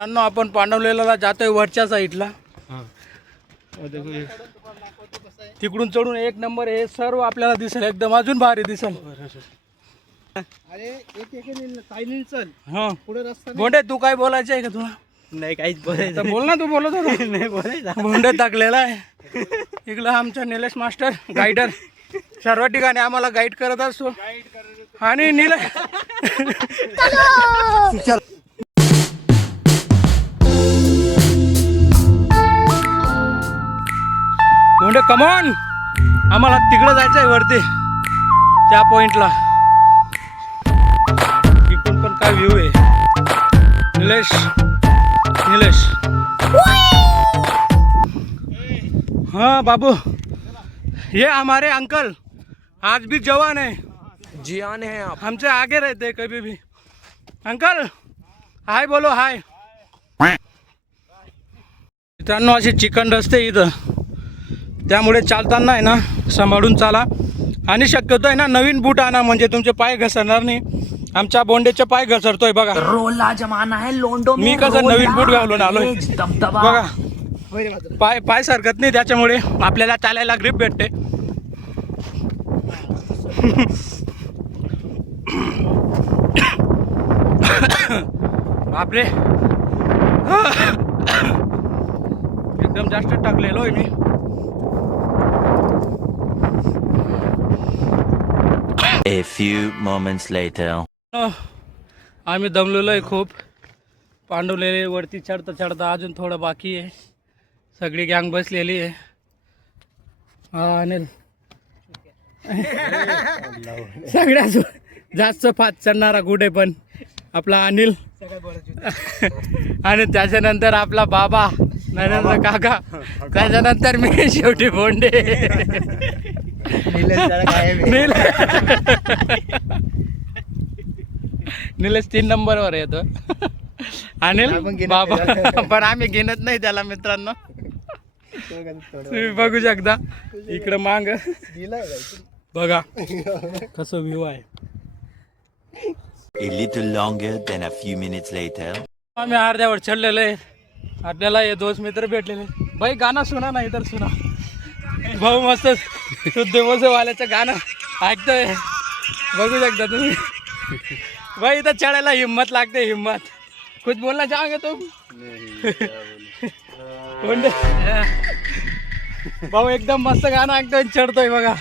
आपण पांडवलेला जातोय वरच्या साईडला. तिकडून चढून एक नंबर हे सर्व आपल्याला दिसेल, एकदम अजून भारी दिसेल. भोंडे तू काय बोलायचं आहे का तुला? नाही काहीच बोलायचं. बोल ना, तू बोलत होता. नाही बोलायचं. भोंडे टाकलेला आहे इकडं आमचा निलेश मास्टर गाईडर सर्व ठिकाणी आम्हाला गाईड करत असतो. आणि निलेश भोंडे कमॉन, आम्हाला तिकडं जायचं आहे वरती त्या पॉइंटला. इकडून पण काय व्ह्यू आहे. निलेश निलेश हाँ बाबू, ये हमारे अंकल आज भी जवान है, जियान है आप. हमसे आगे रहते हैं कभी भी. अंकल हाय बोलो, हाय. मित्रांनो असे चिकन रस्ते इथं, त्यामुळे चालताना आहे ना सांभाळून चाला. आणि शक्यतो आहे ना नवीन बूट आणा, म्हणजे तुमचे पाय घसरणार नाही. आमच्या बोंडेचे पाय घसरतोय बघा. रोला जमाना है लोंडो में. मी कसं नवीन बूट घालून आलोय बघा. पाय सरकत नाही, त्याच्यामुळे आपल्याला चालायला ग्रिप भेटते. बापरे, एकदम जास्त टाकलेलो आहे मी. A few moments later. आम्ही दमलेलो आहे खूप. पांडवलेले वरती चढता चढता अजून थोडं बाकी आहे. सगळी गँग बसलेली आहे. अनिल सगळ्यात जास्त फास्ट चढणारा गुडे पण आपला अनिल. आणि त्याच्यानंतर आपला बाबा नरेंद्र काका, त्याच्यानंतर मी, शेवटी बोंडे. निलेश 3 नंबरवर येतो. अनिल बाबा पण आम्ही गिनत नाही त्याला. मित्रांनो तुम्ही बघू शकता इकडं मांग बघा कसं व्ह्यू आहे. A little longer than a few minutes later. आम्ही अर्ध्यावर चढलेलो आहे. आपल्याला हे दोस्त मित्र भेटलेले. भाई गाणं सुना नाही तर सुना. भाऊ मस्त शुद्धवाल्याचं गाणं ऐकतोय, बघू शकता तुम्ही. भाई इथं चढायला हिम्मत लागते, हिम्मत. कुछ बोलना चाहोगे तुम? भाऊ एकदम मस्त गाणं ऐकतोय, चढतोय बघा.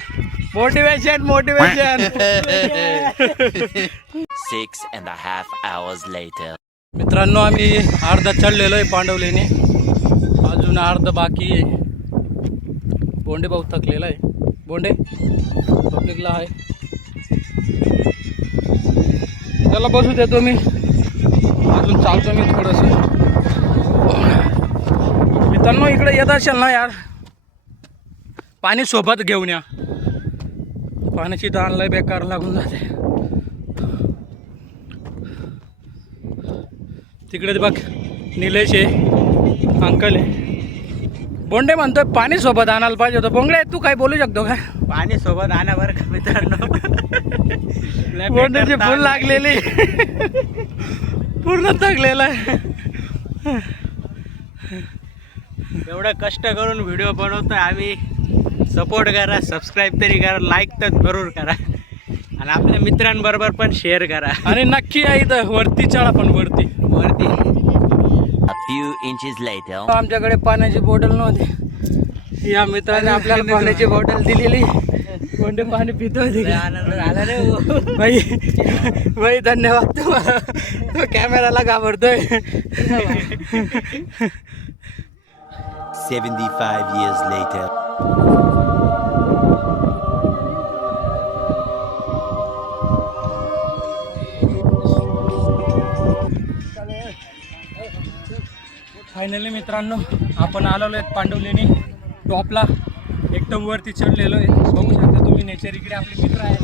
Motivation motivation. 6.5 hours later. मित्रांनो आम्ही अर्धा चढलेलो आहे पांडवलेने, अजून अर्ध बाकी आहे. बोंडे भाऊ थकलेला आहे. बोंडे पब्लिकला आहे, त्याला बसू देतो मी. अजून चालतो मी थोडंसं. मित्रांनो इकडे येत असेल ना यार, पाणी सोबत घेऊन या. पाण्याची तहान लय बेकार लागून जाते. तिकडे बघ निलेश आहे, अंकल आहे. बोंडे म्हणतोय पाणी सोबत आणायला पाहिजे होतं. बोंगडे तू काय बोलू शकतो का? पाणी सोबत आणा बरं का मित्रांनो. बोंडेची फुल लागलेली, पूर्ण थकलेला आहे. एवढं कष्ट करून व्हिडिओ बनवतोय आम्ही. सपोर्ट करा, सबस्क्राईब तरी करा, लाईक तर जरूर करा, आणि आपल्या मित्रांबरोबर पण शेअर करा. आणि नक्की या इथं वरती चढा, पण वरती. A few inches later. आमच्याकडे पाण्याची बॉटल नव्हती, या मित्राने आपल्याला पाण्याची बॉटल दिलेली. कोणते पाणी पितोय आनंद झाला रे भाई. भाई धन्यवाद. तो कॅमेराला घाबरतोय. 75 years later. फायनली मित्रांनो आपण आलेलो आहेत पांडवलेनी टॉपला. एकदम वरती चढलेलो आहे. बघू शकता तुम्ही नेचर. इकडे आपले मित्र आहेत.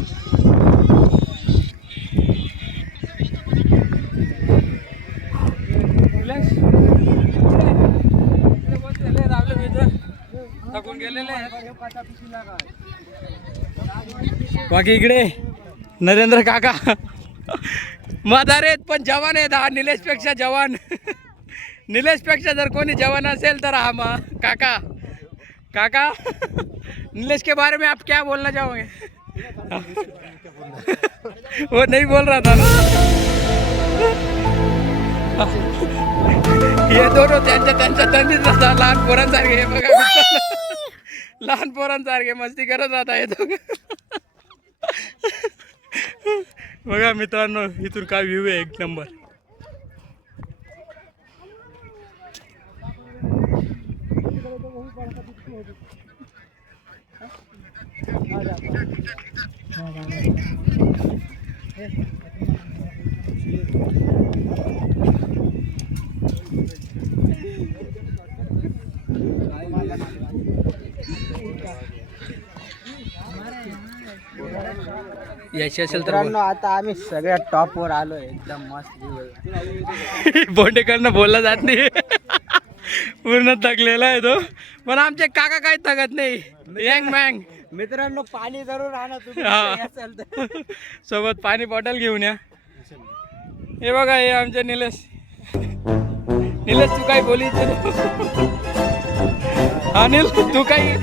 आपले मित्र थकून गेलेले आहेत. बाकी इकडे नरेंद्र काका म्हातारे आहेत पण जवान आहेत. हा निलेश पेक्षा जवान. निलेशपेक्षा जर कोणी जवान असेल तर हा काका काका नीलेश के बारे में आप क्या बोलना चाहोगे? वो नहीं बोल रहा था ना. हे दोनों त्यांच्या तंदीत राहतात लहान पोरांसारखे. हे बघा लहान पोरांसारखे मस्ती करत राहता हे दोघं. बघा मित्रांनो इथून काय व्ह्यू आहे एक नंबर. यायची असेल तर मित्रांनो आता आम्ही सगळ्या टॉप वर आलोय एकदम मस्त. बोंडेकरनं बोलला जात नाही. पूर्ण थकलेला आहे तो. पण आमचे काका काही थकत नाही. Young manga. मित्रांनो पाणी जरूर आणा तुम्ही हा. असेल तर. सोबत पाणी बॉटल घेऊन या. हे बघा हे आमचे निलेश. निलेश तू काही बोली अनिल तू काही